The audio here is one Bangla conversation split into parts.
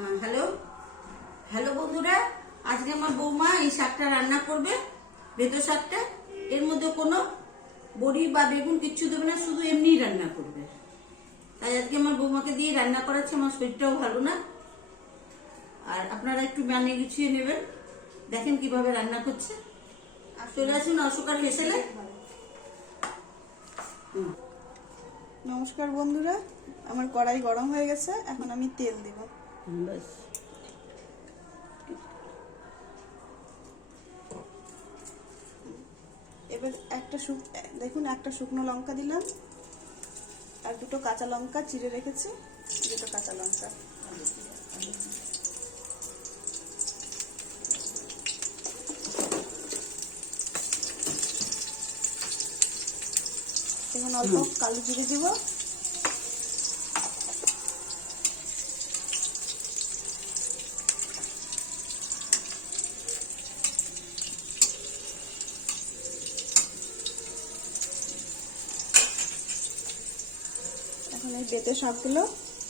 হ্যাঁ হ্যালো? হ্যালো বন্ধুরা, আজকে আমার বৌমা এই শাকটা রান্না করবে বেতো শাকটা। এর মধ্যে কোনো বড়ি বা বেগুন কিচ্ছু দেবে না, শুধু এমনিই রান্না করবে। তাই আজকে আমার বৌমাকে দিয়ে রান্না করাচ্ছে, আমার শরীরটাও ভালো না। আর আপনারা একটু বানিয়ে গুছিয়ে নেবেন, দেখেন কীভাবে রান্না করছে। আর চলে আসুন অশোকার হেসেলে নমস্কার বন্ধুরা, আমার কড়াই গরম হয়ে গেছে, এখন আমি তেল দিব। ব্যাস এবার একটা শুক দেখুন একটা শুকনো লঙ্কা দিলাম। আর দুটো কাঁচা লঙ্কা চিড়ে রেখেছি। দুটো কাঁচা লঙ্কা। এখন অল্প কালো জিরে দিব। এখন এই বেতে শাকগুলো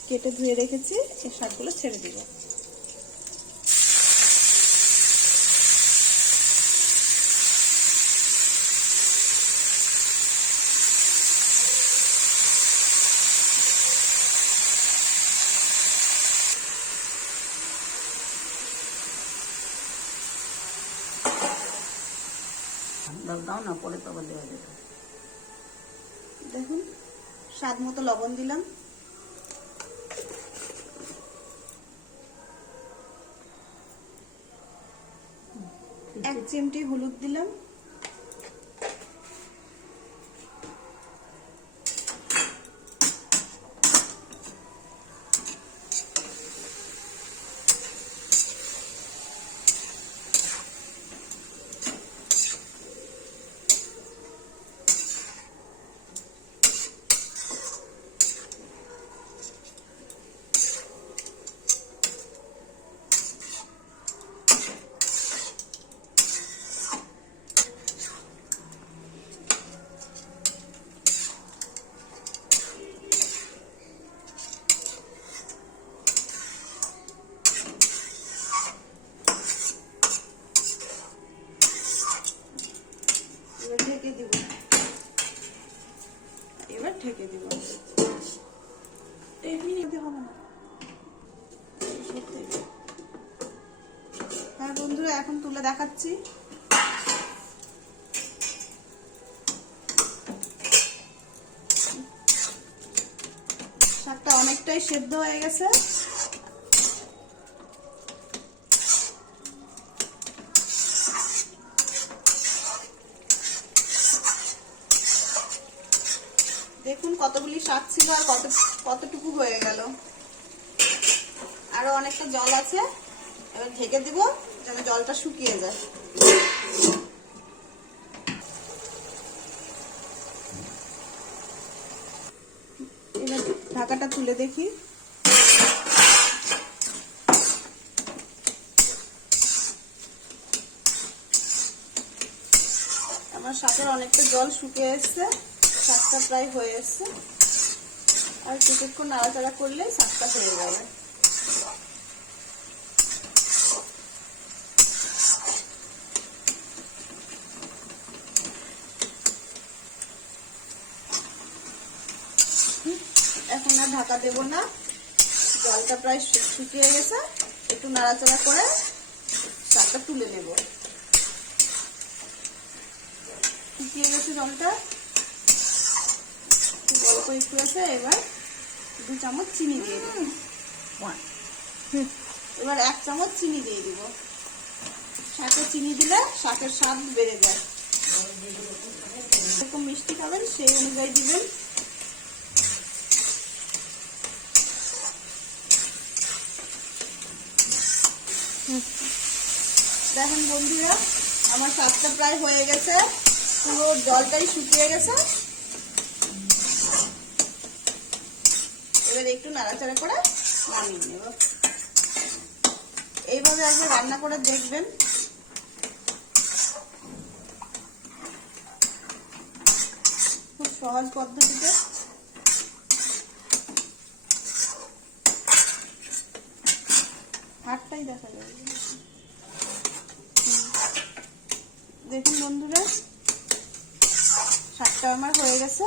কেটে ধুয়ে রেখেছি এই শাকগুলো ছেড়ে দিব। দাও না পরে তো আবার দেওয়া যাবে। দেখুন। স্বাদ মতো লবণ দিলাম। এক চিমটি হলুদ দিলাম এবার ঢেকে দিব এবার ঢেকে দিব। হবে না। হ্যাঁ বন্ধুরা এখন তুলে দেখাচ্ছি। শাকটা অনেকটাই সেদ্ধ হয়ে গেছে। দেখুন কতগুলি শাক ছিল আর কত, কতটুকু হয়ে গেল। আরও অনেকটা জল আছে। এবার ঢেকে দিব, যেন জলটা শুকিয়ে যায়। এবার ঢাকাটা তুলে দেখি। আমার সাথে অনেকটা জল শুকিয়ে এসছে। শাকটা প্রায় হয়ে এসছে। আর কিছুক্ষণ নাড়াচাড়া করলে শাকটা হয়ে যাবে এখন আর ঢাকা দেব না। জলটা প্রায় শুকিয়ে গেছে। একটু নাড়াচাড়া করে শাকটা তুলে নেব। শুকিয়ে গেছে জলটা। অল্প একটু আছে এবার দু চামচ চিনি দিয়ে দিব। এবার এক চামচ চিনি দিয়ে দিব। শাকে চিনি দিলে শাকের স্বাদ বেড়ে যায়। এরকম মিষ্টি খাবেন সেই অনুযায়ী দিবেন। দেখেন বন্ধুরা আমার শাকটা প্রায় হয়ে গেছে। পুরো জলটাই শুকিয়ে গেছে। এবার একটু নাড়াচাড়া করে নামিয়ে নেব। এইভাবে একবার রান্না করে দেখবেন। খুব সহজ পদ্ধতিতে। এই দেখা যাবে। দেখুন বন্ধুরা শাকটা আমার হয়ে গেছে।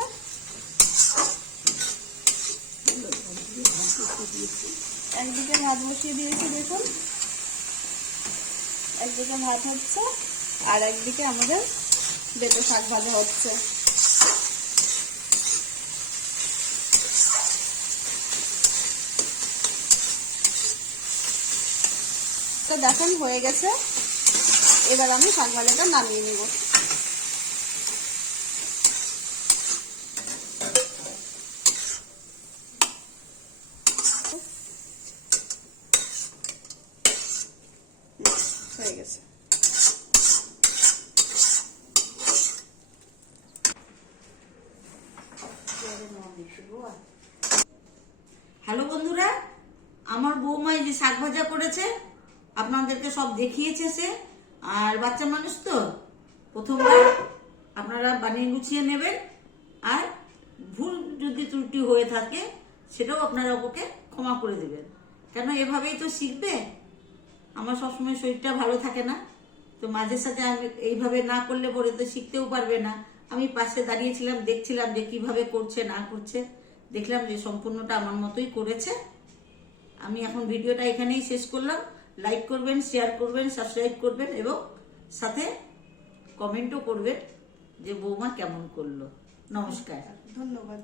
একদিকে ভাত বসিয়ে দিয়েছি, দেখুন। একদিকে ভাত হচ্ছে, আর একদিকে আমাদের বেটে শাক ভাজা হচ্ছে। তো দেখুন, হয়ে গেছে। এবার আমি শাক ভাজাটা নামিয়ে নিব হুম, হয়ে গেছে হ্যালো বন্ধুরা, আমার বৌমা যে শাক ভাজা করেছে, আপনাদেরকে সব দেখিয়েছে সে। আর বাচ্চা মানুষ তো, প্রথমবার আপনারা বানিয়ে গুছিয়ে নেবেন। আর ভুল যদি ত্রুটি হয়ে থাকে, সেটাও আপনারা ওকে ক্ষমা করে দেবেন। কেন, এভাবেই তো শিখবে? আমার সবসময় শরীরটা ভালো থাকে না। তো মাঝে সাথে আমি এইভাবে না করলে পরে তো শিখতেও পারবে না। আমি পাশে দাঁড়িয়েছিলাম, দেখছিলাম যে কীভাবে করছে, না করছে। দেখলাম যে সম্পূর্ণটা আমার মতোই করেছে। আমি এখন ভিডিওটা এখানেই শেষ করলাম। লাইক করবেন শেয়ার করবেন সাবস্ক্রাইব করবেন এবং সাথে কমেন্টও করবেন যে বৌমা কেমন করল। নমস্কার। ধন্যবাদ।